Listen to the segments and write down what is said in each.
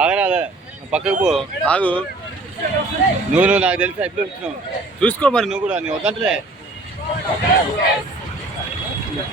ఆగరాదా పక్కకు పో ఆగు నువ్వు నాకు తెలుసా ఎప్పుడు వచ్చినావు చూసుకో మరి నువ్వు కూడా నేను వద్దంటలే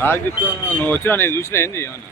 నాకు చెప్తాను నువ్వు వచ్చినా నేను చూసినా ఏంది ఏమన్నా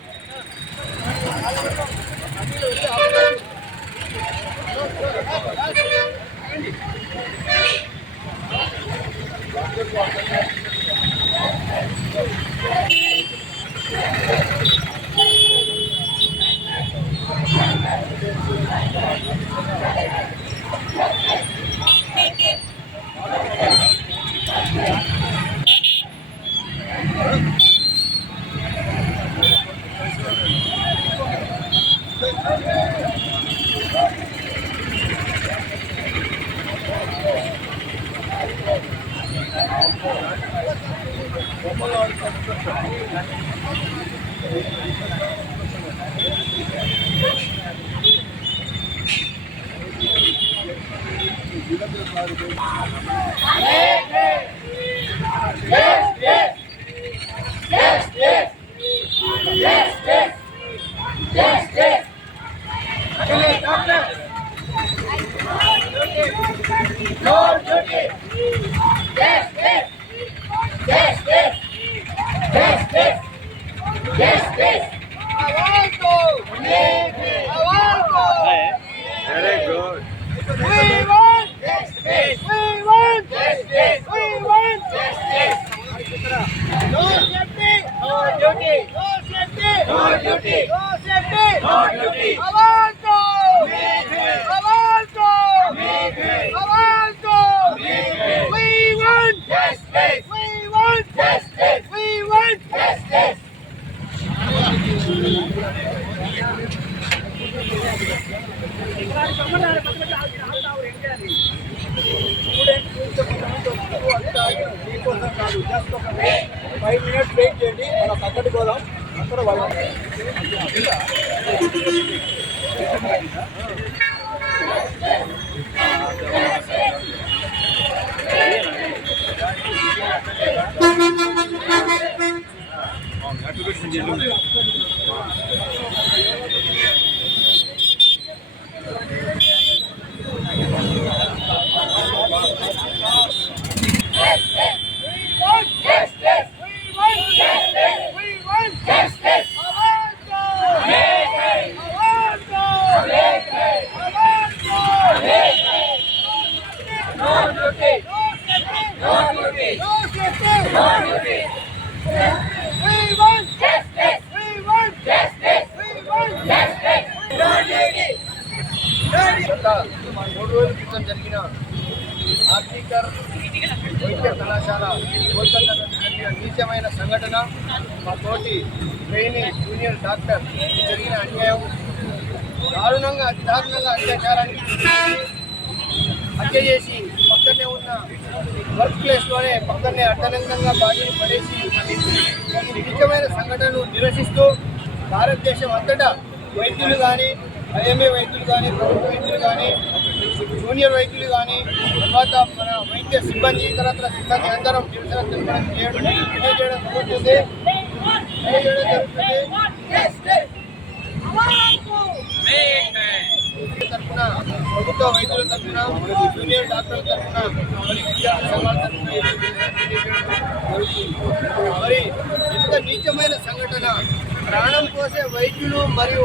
ఫైవ్ మినిట్స్ వెయిట్ చేయండి మనం అక్కడికి పోదాం అక్కడ మూడు రోజుల క్రితం జరిగిన ఆర్టీకర్ వైద్య కళాశాల కోల్కతా జరిగిన నీచమైన సంఘటన మా తోటి ట్రైనీ జూనియర్ డాక్టర్ జరిగిన అన్యాయం దారుణంగా అత్యాచారానికి హత్య చేసి పక్కనే ఉన్న వర్క్ ప్లేస్లోనే పక్కనే అడ్డనంగా బాడీని పడేసి ఈ నీచమైన సంఘటనను నిరసిస్తూ భారతదేశం అంతటా వైద్యులు కానీ ఐఎంఏ వైద్యులు కానీ ప్రభుత్వ వైద్యులు కానీ జూనియర్ వైద్యులు కానీ తర్వాత మన వైద్య సిబ్బంది ఇతరత్ర సిబ్బంది అందరం నిరసన తెలియజేయడం జరుగుతుంది తరఫున ప్రభుత్వ వైద్యుల తరఫున జూనియర్ డాక్టర్ల తరఫున మరి విద్యార్థి సంఘాల తరఫున మరి ఇంత నీచమైన సంఘటన ప్రాణం పోసే వైద్యులు మరియు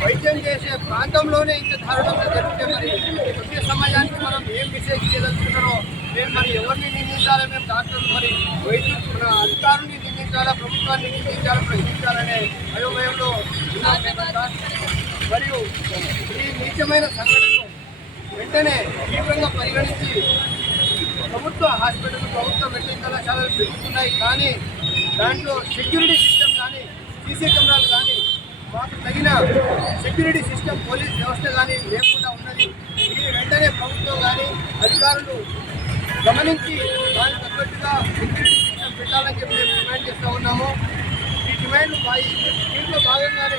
వైద్యం చేసే ప్రాంతంలోనే ఇంత దారుణంగా జరిగితే మరి వచ్చే సమాజానికి మనం ఏం మెసేజ్ చేయదలుచుకున్నారో మేము మరి ఎవరిని నిందించాలో మేము డాక్టర్లు మరి వైద్యులు మన అధికారుల్ని నిందించాలా ప్రభుత్వాన్ని నిందించాలా ప్రశ్నించాలనే అయోమయంలో మరియు ఈ నీచమైన సంఘటనను వెంటనే తీవ్రంగా పరిగణించి ప్రభుత్వ హాస్పిటల్, ప్రభుత్వ మెడికల్ కళాశాలలు పెరుగుతున్నాయి. కానీ దాంట్లో సెక్యూరిటీ సిస్టమ్ కానీ, సీసీ కెమెరాలు కానీ, మాకు తగిన సెక్యూరిటీ సిస్టమ్, పోలీస్ వ్యవస్థ కానీ లేకుండా ఉన్నది. ఇది వెంటనే ప్రభుత్వం కానీ అధికారులు గమనించి దానికి తగ్గట్టుగా సెక్యూరిటీ సిస్టమ్ పెట్టాలని చెప్పి మేము డిమాండ్ చేస్తూ ఉన్నాము. ఈ డిమాండ్ దీంట్లో భాగంగానే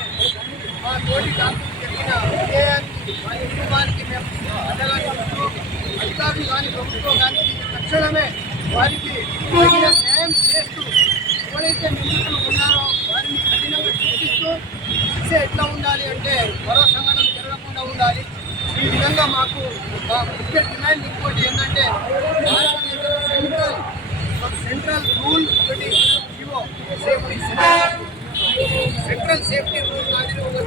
మా తోటి డాక్టర్లు చెప్పిన విజయానికి, మా కుటుంబానికి మేము అండగా చేస్తూ అధికారులు కానీ ప్రభుత్వం కానీ తక్షణమే వారికి తగిన న్యాయం చేస్తూ ఎవరైతే నిందితులు ఉన్నారో వారిని కఠినంగా శిక్షిస్తూ శిక్ష ఎట్లా ఉండాలి అంటే మరో సంఘటన జరగకుండా ఉండాలి. ఈ విధంగా మాకు ముఖ్య డిమాండ్ ఇంకోటి ఏంటంటే సెంట్రల్ రూల్ ఒకటి GO safety central safety rule కానీ ఒక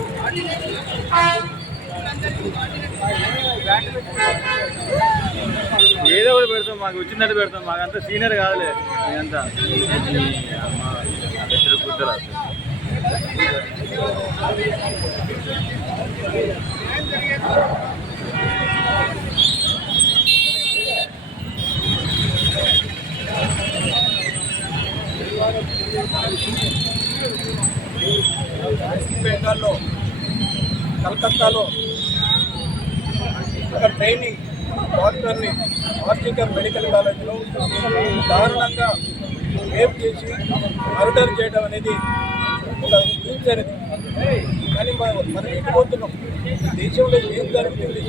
ఏదో ఒకటి పెడతాం, మాకు వచ్చినట్టు పెడతాం. మాకంతా సీనియర్ కాదులే, మేమంతా కూర్చోరా. వెస్ట్ బెంగాల్లో కలకత్తాలో ఒక ట్రైనింగ్ డాక్టర్ని ఆర్టికల్ మెడికల్ కాలేజీలో దారుణంగా రేప్ చేసి మర్డర్ చేయడం అనేది ఒక న్యూస్ అనేది. కానీ మనం ఎక్కిపోతున్నాం, దేశంలో ఏం జరుగుతుంది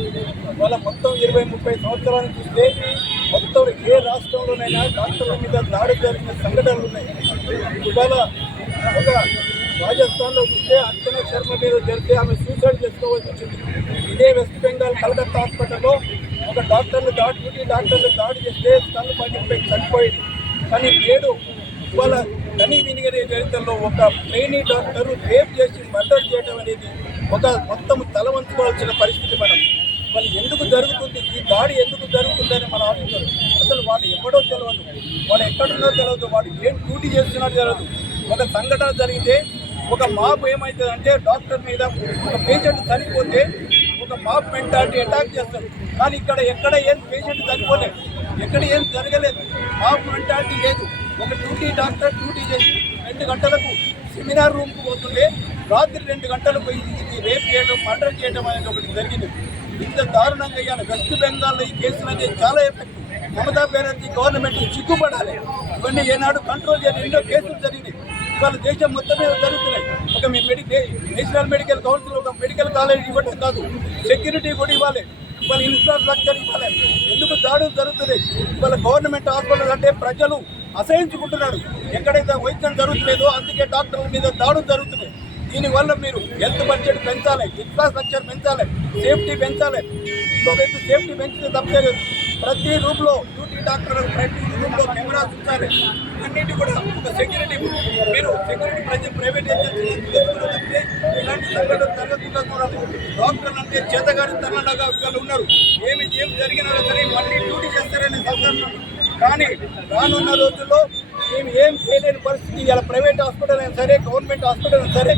వాళ్ళ మొత్తం 20-30 సంవత్సరాలు చూస్తే మొత్తం ఏ రాష్ట్రంలోనైనా డాక్టర్ల మీద దాడి జరిగిన సంఘటనలు ఉన్నాయి. ఇవాళ ఒక రాజస్థాన్లో చూస్తే అర్చన శర్మ మీద జరిగితే ఆమె సూసైడ్ చేసుకోవాల్సి వచ్చింది. ఇదే వెస్ట్ బెంగాల్ కలకత్తా హాస్పిటల్లో ఒక డాక్టర్లు దాడి చేస్తే తల్లు పగిలిపోయి చనిపోయింది. కానీ నేడు ఇవాళ కనీ వినిగరే చరిత్రలో ఒక ట్రైనీ డాక్టరు రేప్ చేసి మర్డర్ చేయడం అనేది ఒక మొత్తం తలవంచుకోవాల్సిన పరిస్థితి. మరి ఎందుకు జరుగుతుంది ఈ దాడి, ఎందుకు జరుగుతుందని మనం ఆలోచించారు. అసలు వాడు ఎక్కడో తెలియదు, వాడు ఎక్కడున్నో తెలియదు, వాడు ఏం డ్యూటీ చేస్తున్నాడో తెలియదు. ఒక సంఘటన జరిగితే ఒక మాప్ ఏమవుతుందంటే డాక్టర్ మీద ఒక పేషెంట్ చనిపోతే ఒక మాప్ మెంటాలిటీ అటాక్ చేస్తారు. కానీ ఎక్కడ ఏం పేషెంట్ చనిపోలేదు, ఎక్కడ ఏం జరగలేదు, మాప్ మెంటాలిటీ లేదు. ఒక డాక్టర్ డ్యూటీ చేసి 2 గంటలకు సెమినార్ రూమ్కి పోతుంటే రాత్రి 2 గంటలకు ఇది రేప్ చేయడం, మర్డర్ చేయడం అనేది ఒకటి జరిగింది. ఇంత దారుణంగా ఇవ్వాలి. వెస్ట్ బెంగాల్లో ఈ కేసులు అనేది చాలా ఎఫెక్ట్. మమతా బెనర్జీ గవర్నమెంట్ చిక్కుపడాలి. ఇవన్నీ ఏనాడు కంట్రోల్ చేయాలి. ఎన్నో కేసులు జరిగినాయి, ఇవాళ దేశం మొత్తం మీద జరుగుతున్నాయి. ఒక మీ నేషనల్ మెడికల్ కౌన్సిల్ ఒక మెడికల్ కాలేజ్ ఇవ్వడం కాదు, సెక్యూరిటీ కూడా ఇవ్వాలి, ఇవాళ ఇన్ఫ్రాస్ట్రక్చర్ ఇవ్వాలి. ఎందుకు దాడులు జరుగుతుంది? ఇవాళ గవర్నమెంట్ హాస్పిటల్ అంటే ప్రజలు అసహించుకుంటున్నాడు. ఎక్కడైతే వైద్యం జరుగుతుందో అందుకే డాక్టర్ల మీద దాడులు జరుగుతున్నాయి. దీనివల్ల మీరు హెల్త్ బడ్జెట్ పెంచాలి, ఇన్ఫ్రాస్ట్రక్చర్ పెంచాలి, సేఫ్టీ పెంచాలి. ఇంకొకైతే సేఫ్టీ పెంచితే తప్పలేదు. ప్రతి రూమ్లో డ్యూటీ డాక్టర్, ప్రతి రూమ్లో కెమెరాస్ ఉంచాలి. అన్నిటి కూడా ఒక సెక్యూరిటీ, మీరు సెక్యూరిటీ ప్రైవేట్ ఏజెన్సీ ఇలాంటి సంఘటనలు జరగకుండా చూడాలి. డాక్టర్లు అంటే చేతగాని తరలగా వాళ్ళు ఉన్నారు. ఏం జరిగినా సరే మళ్ళీ డ్యూటీ చేస్తారనే సందర్భం. కానీ రానున్న రోజుల్లో మేము ఏం చేయలేని పరిస్థితి. ఇలా ప్రైవేట్ హాస్పిటల్ అయినా సరే, గవర్నమెంట్ హాస్పిటల్ అయినా సరే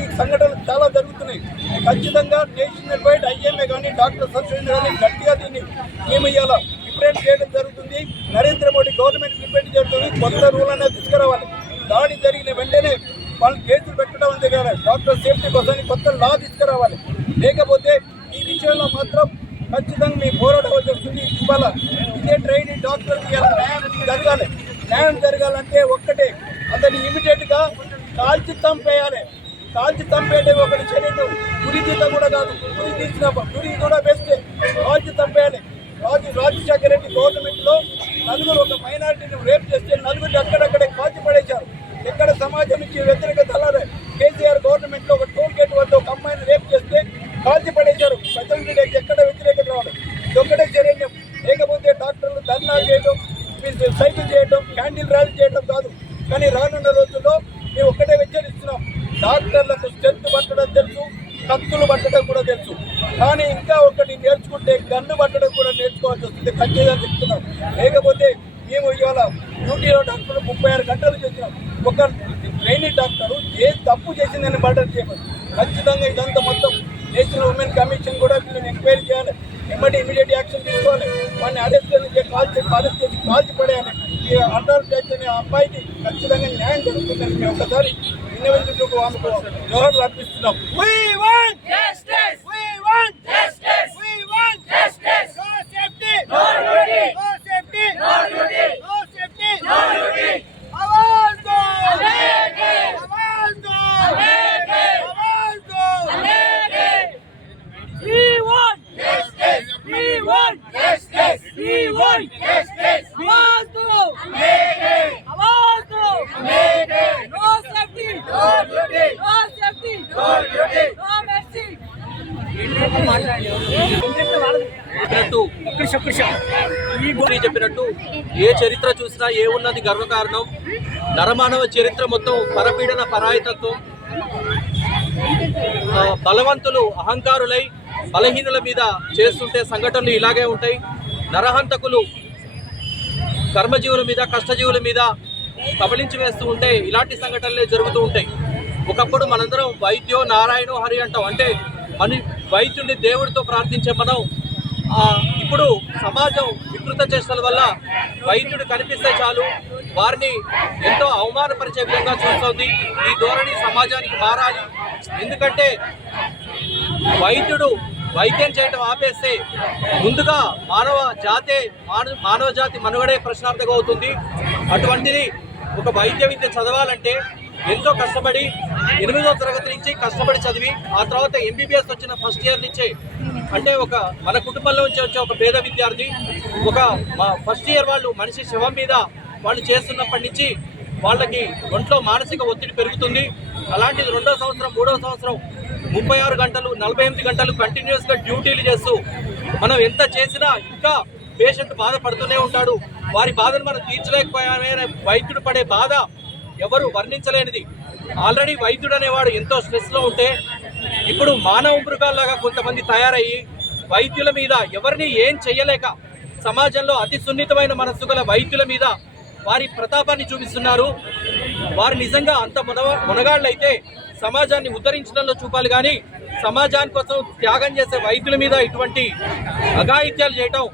ఈ సంఘటనలు చాలా జరుగుతున్నాయి. ఖచ్చితంగా నేషనల్ వైడ్ ఐఎంఏ కానీ డాక్టర్ అసోసియేషన్ కానీ గట్టిగా దీన్ని మేము ఇవాళ రిప్రజెంట్ చేయడం జరుగుతుంది. నరేంద్ర మోడీ గవర్నమెంట్ రిప్రజెంట్ చేస్తుంది. కొత్త రూల్ అనేది తీసుకురావాలి. దాడి జరిగిన వెంటనే వాళ్ళు కేసులు పెట్టడం అంతే కానీ డాక్టర్ సేఫ్టీ కోసం కొత్త లా తీసుకురావాలి. లేకపోతే ఈ విషయంలో మాత్రం ఖచ్చితంగా మీ పోరాటం వస్తుంది. ఇవాళ ఇదే ట్రైనింగ్ డాక్టర్కి న్యాయం జరగాలంటే ఒక్కటే, అతన్ని ఇమీడియట్గా కాల్చి చంపేయడం ఒకటి చర్యలు. గురి తీత కూడా కాదు, గురి కూడా వేస్తే కాల్చి చంపేయాలి. రాజశేఖర రెడ్డి గవర్నమెంట్లో 4 ఒక మైనారిటీని రేప్ చేస్తే 4 అక్కడక్కడే కాల్చి పడేశారు. ఎక్కడ సమాజం నుంచి వ్యతిరేకత అలాగే. కేసీఆర్ గవర్నమెంట్లో ఒక టోల్ గేట్ వద్ద ఒక అమ్మాయిని రేప్ చేస్తే కాల్చి పడేశారు. ప్రజల ఎక్కడ వ్యతిరేకత రావడం ఒక్కటే చర్యం. లేకపోతే డాక్టర్లు ధర్నా చేయడం, సైకిల్ చేయడం, క్యాండిల్ ర్యాలీ చేయడం కాదు. కానీ రానున్న రోజుల్లో మేము ఒక్కటే హెచ్చరిస్తున్నాం, డాక్టర్లకు స్ట్రెంత్ పట్టడం తెలుసు, కత్తులు పట్టడం కూడా తెలుసు. కానీ ఇంకా ఒకటి నేర్చుకుంటే గన్ను పట్టడం కూడా నేర్చుకోవాల్సి వస్తుంది. ఖచ్చితంగా చెప్తున్నాం. లేకపోతే మేము ఇవాళ డ్యూటీలో డాక్టర్ 36 గంటలు చేసినాం. ఒక ట్రైనింగ్ డాక్టరు ఏ తప్పు చేసిందని మర్డర్ చేయమని. ఖచ్చితంగా ఇదంతా మొత్తం నేషనల్ ఉమెన్ కమిషన్ కూడా వీళ్ళని ఎంక్వైరీ చేయాలి. ఇమ్మీడియట్ యాక్షన్ తీసుకోవాలి. వాడిని అరెస్ట్ కాల్చి పడేయాలి. ఈ అడ్డాలు చేసిన అబ్బాయికి ఖచ్చితంగా న్యాయం జరుగుతుందని మేము ఒకసారి విన్నవించుటకు వాళ్ళకు జోహార్లు అర్పిస్తున్నాం. We want justice. We want justice. We want justice. No safety. No duty. No safety. No duty. No safety. No duty. आवाज दो. अमेरिका. आवाज दो. अमेरिका. आवाज दो. America. We want justice. We want justice. We want justice. आवाज दो. America. आवाज दो. America. No safety. No duty. No safety. No duty. No mercy. చెప్పినట్టు ఏ చరిత్ర చూసినా ఏ ఉన్నది గర్వకారణం. నరమానవ చరిత్ర మొత్తం పరపీడన, పరాయితత్వం. బలవంతులు అహంకారులై బలహీనుల మీద చేస్తుంటే సంఘటనలు ఇలాగే ఉంటాయి. నరహంతకులు కర్మజీవుల మీద, కష్టజీవుల మీద కబలించి వేస్తూ ఉంటే ఇలాంటి సంఘటనలే జరుగుతూ ఉంటాయి. ఒకప్పుడు మనందరం వైద్యో నారాయణో హరి అంటాం. అంటే వైద్యుడిని దేవుడితో ప్రార్థించే మనం ఇప్పుడు సమాజం వికృత చేష్టల వల్ల వైద్యుడు కనిపిస్తే చాలు వారిని ఎంతో అవమానపరిచే విధంగా చూస్తోంది. ఈ ధోరణి సమాజానికి మారాలి. ఎందుకంటే వైద్యుడు వైద్యం చేయడం ఆపేస్తే ముందుగా మానవ జాతి మనుగడే ప్రశ్నార్థకం అవుతుంది. అటువంటిది ఒక వైద్య విద్య చదవాలంటే ఎంతో కష్టపడి 8వ తరగతి నుంచి కష్టపడి చదివి ఆ తర్వాత MBBS వచ్చిన ఫస్ట్ ఇయర్ నుంచే, అంటే మన కుటుంబంలో నుంచి వచ్చే ఒక పేద విద్యార్థి ఫస్ట్ ఇయర్ వాళ్ళు మనిషి శవం మీద వాళ్ళు చేస్తున్నప్పటి నుంచి వాళ్ళకి ఒంట్లో మానసిక ఒత్తిడి పెరుగుతుంది. అలాంటిది 2వ సంవత్సరం 3వ సంవత్సరం 36 గంటలు 48 గంటలు కంటిన్యూస్గా డ్యూటీలు చేస్తూ మనం ఎంత చేసినా ఇంకా పేషెంట్ బాధపడుతూనే ఉంటాడు. వారి బాధను మనం తీర్చలేకపోయామే. వైద్యుడు పడే బాధ ఎవరు వర్ణించలేనిది. ఆల్రెడీ వైద్యుడు అనేవాడు ఎంతో స్ట్రెస్లో ఉంటే ఇప్పుడు మానవ మృగాల్లాగా కొంతమంది తయారయ్యి వైద్యుల మీద ఎవరిని ఏం చెయ్యలేక సమాజంలో అతి సున్నితమైన మనస్సు గల వైద్యుల మీద వారి ప్రతాపాన్ని చూపిస్తున్నారు. వారు నిజంగా అంత మునగాళ్ళైతే సమాజాన్ని ఉద్ధరించడంలో చూపాలి, కానీ సమాజాని కోసం త్యాగం చేసే వైద్యుల మీద ఇటువంటి అఘాయిత్యాలు చేయటం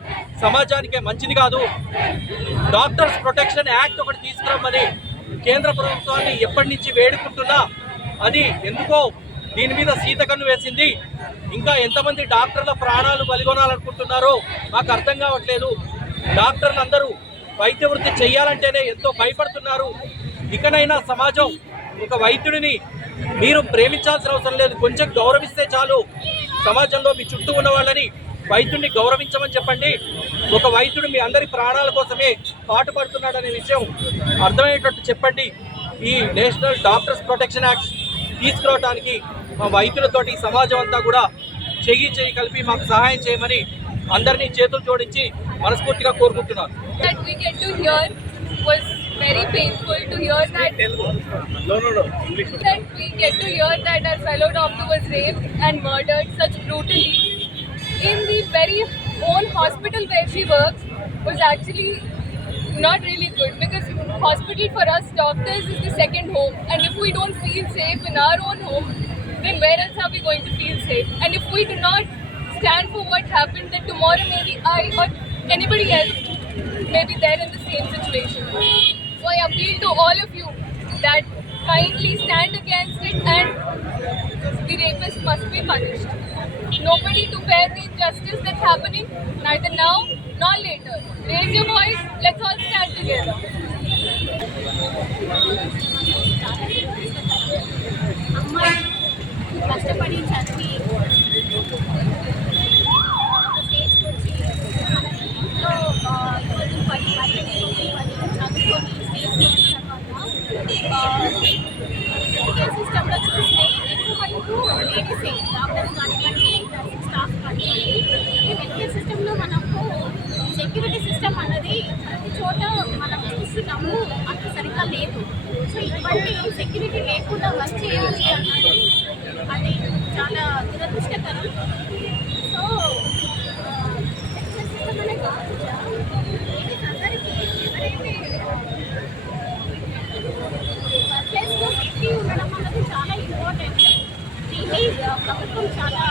సమాజానికే మంచిది కాదు. డాక్టర్స్ ప్రొటెక్షన్ యాక్ట్ ఒకటి తీసుకురమ్మని కేంద్ర ప్రభుత్వాన్ని ఎప్పటి నుంచి వేడుకుంటున్నా అది ఎందుకో దీని మీద సీతకన్ను వేసింది. ఇంకా ఎంతమంది డాక్టర్ల ప్రాణాలు బలిగొనాలనుకుంటున్నారో మాకు అర్థం కావట్లేదు. డాక్టర్లు అందరూ వైద్య వృత్తి చేయాలంటేనే ఎంతో భయపడుతున్నారు. ఇకనైనా సమాజం ఒక వైద్యుడిని మీరు ప్రేమించాల్సిన అవసరం లేదు, కొంచెం గౌరవిస్తే చాలు. సమాజంలో మీ చుట్టూ ఉన్న వాళ్ళని వైద్యుడిని గౌరవించమని చెప్పండి. ఒక వైద్యుడు మీ అందరి ప్రాణాల కోసమే పాటుపడుతున్నాడనే విషయం అర్థమయ్యేటట్టు చెప్పండి. ఈ నేషనల్ డాక్టర్స్ ప్రొటెక్షన్ యాక్ట్ తీసుకురావడానికి మా వైద్యులతోటి సమాజం అంతా కూడా చెయ్యి కలిపి మాకు సహాయం చేయమని అందరినీ చేతులు జోడించి మనస్ఫూర్తిగా కోరుకుంటున్నాను. Very painful to hear that. English. That we get to hear that our fellow doctor was raped and murdered such brutally in the very own hospital where she works was actually not really good, because hospital for us doctors is the second home, and if we don't feel safe in our own home, then where else are we going to feel safe? And if we do not stand for what happened, then tomorrow maybe I or anybody else may be there in the same situation. So I appeal to all of you that kindly stand against it, and the rapist must be punished. Nobody to bear the injustice that's happening, neither now nor later. Raise your voice, let's all stand together. కష్టపడి చదివి సిస్టంలో చూస్తే ఎక్కువ మటుకు లేడీసే doctors కానివ్వండి, staff కానివ్వండి. Health సిస్టంలో మనకు సెక్యూరిటీ సిస్టమ్ అన్నది ప్రతి చోట మనం చూస్తున్నాము, అంత సరిగ్గా లేదు. సో ఇటువంటి సెక్యూరిటీ లేకుండా వర్క్ చేయాలి అన్నది అది చాలా దురదృష్టకరం. సో సిస్టమ్ అనే కాకుండా లేడీస్ అందరికీ ఎవరైతే వర్క్ ప్లేస్లో సేఫ్టీ ఉండడం అన్నది చాలా ఇంపార్టెంట్. దీన్ని ప్రభుత్వం చాలా